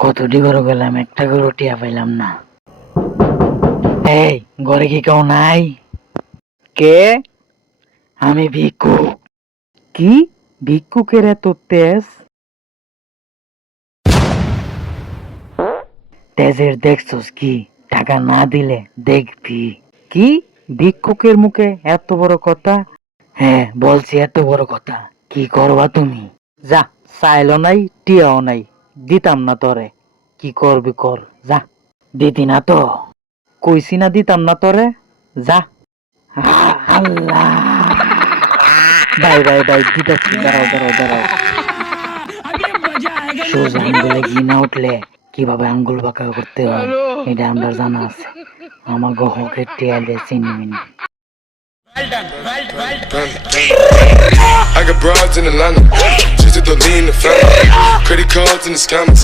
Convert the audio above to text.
কতটি করে গেলাম, একটা করে টিয়া পাইলাম না। এই ঘরে কি কেউ নাই? কে? আমি ভিক্ষুক। কি? ভিক্ষুকের এত তেজ? তেজের দেখছস কি? টাকা না দিলে দেখবি। কি? ভিক্ষুকের মুখে এত বড় কথা? হ্যাঁ বলছি, এত বড় কথা। কি করবা তুমি? যা, চাইলো নাই, টিয়াও নাই, দিতাম না তোরে। কি করবি কর, যা। দিতি না তো? কইছি না দিতাম না তোরে, যা। আল্লাহ! বাই বাই বাই, দিতাছি, দাঁড়াও দাঁড়াও দাঁড়াও। সোজা আঙ্গুলে ঘি না উঠলে কিভাবে আঙ্গুল বাঁকা করতে হয় এটা আমরা জানা আছে। আমার হকের টিয়ালে চিনিমিনি। I got broads in Atlanta, just to the lean, the family, credit cards and the scammers.